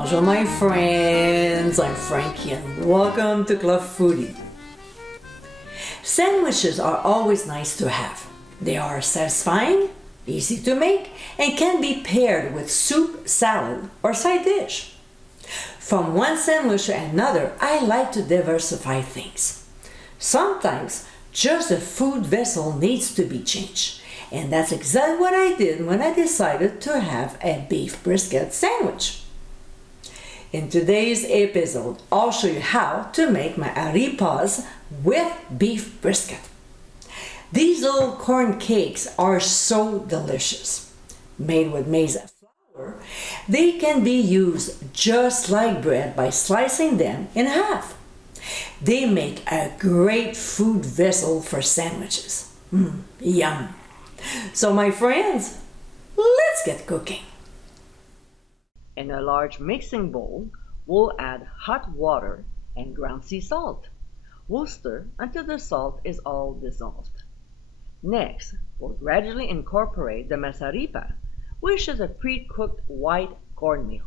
Bonjour my friends, I'm Frankie and welcome to Club Foodie. Sandwiches are always nice to have. They are satisfying, easy to make, and can be paired with soup, salad, or side dish. From one sandwich to another, I like to diversify things. Sometimes just the food vessel needs to be changed, and that's exactly what I did when I decided to have a beef brisket sandwich. In today's episode, I'll show you how to make my arepas with beef brisket. These little corn cakes are so delicious. Made with maize flour, they can be used just like bread by slicing them in half. They make a great food vessel for sandwiches. Yum! So my friends, let's get cooking. In a large mixing bowl, we'll add hot water and ground sea salt. We'll stir until the salt is all dissolved. Next, we'll gradually incorporate the arepa, which is a pre-cooked white cornmeal.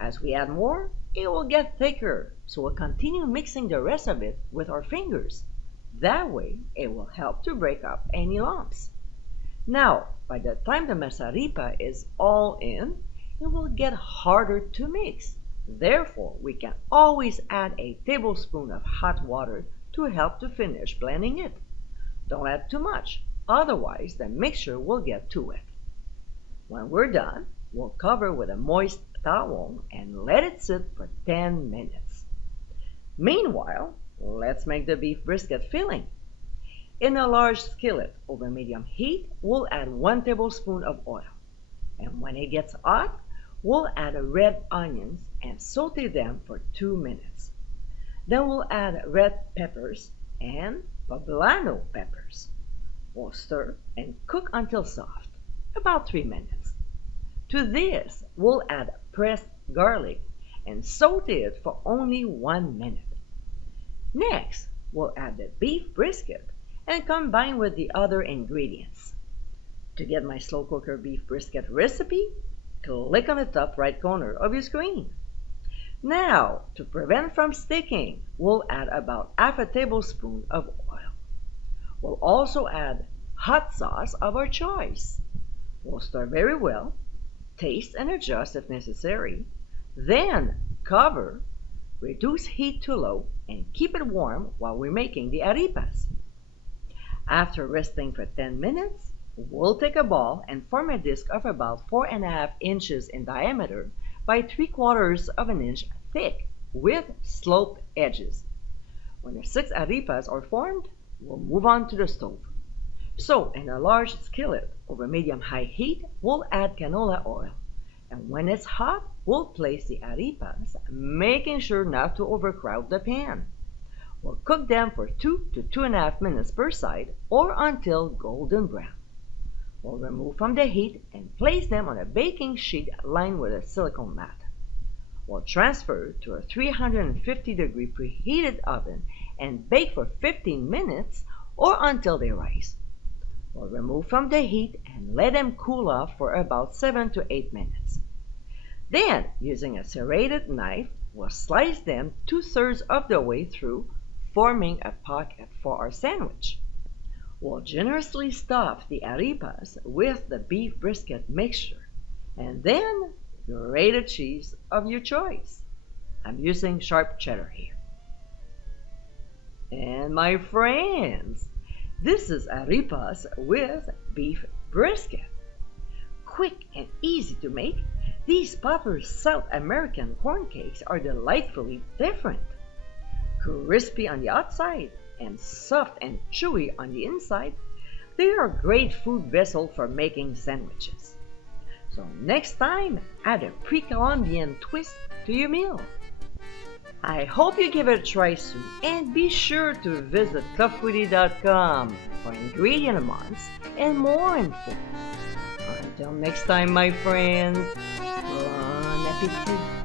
As we add more, it will get thicker, so we'll continue mixing the rest of it with our fingers. That way, it will help to break up any lumps. Now, by the time the arepa is all in, it will get harder to mix. Therefore, we can always add a tablespoon of hot water to help to finish blending it. Don't add too much, otherwise the mixture will get too wet. When we're done, we'll cover with a moist towel and let it sit for 10 minutes. Meanwhile, let's make the beef brisket filling. In a large skillet over medium heat, we'll add 1 tablespoon of oil. And when it gets hot, we'll add red onions and saute them for 2 minutes. Then we'll add red peppers and poblano peppers. We'll stir and cook until soft, about 3 minutes. To this, we'll add pressed garlic and saute it for only 1 minute. Next, we'll add the beef brisket and combine with the other ingredients. To get my slow cooker beef brisket recipe, click on the top right corner of your screen. Now, to prevent from sticking, we'll add about half a tablespoon of oil. We'll also add hot sauce of our choice. We'll stir very well, taste and adjust if necessary, then cover, reduce heat to low, and keep it warm while we're making the arepas. After resting for 10 minutes, we'll take a ball and form a disc of about 4.5 inches in diameter by 3/4 of an inch thick with sloped edges. When the 6 arepas are formed, we'll move on to the stove. So in a large skillet over medium-high heat, we'll add canola oil. And when it's hot, we'll place the arepas, making sure not to overcrowd the pan. We'll cook them for 2 to 2.5 minutes per side or until golden brown. We'll remove from the heat and place them on a baking sheet lined with a silicone mat. We'll transfer to a 350-degree preheated oven and bake for 15 minutes or until they rise. We'll remove from the heat and let them cool off for about 7 to 8 minutes. Then, using a serrated knife, we'll slice them 2/3 of the way through, forming a pocket for our sandwich. We'll generously stuff the arepas with the beef brisket mixture, and then grated cheese of your choice. I'm using sharp cheddar here. And my friends, this is arepas with beef brisket. Quick and easy to make, these popular South American corn cakes are delightfully different. Crispy on the outside and soft and chewy on the inside, they are a great food vessel for making sandwiches. So next time, add a Pre-Colombian twist to your meal. I hope you give it a try soon, and be sure to visit clubfoodie.com for ingredient amounts and more info. Until next time, my friends, bon appétit!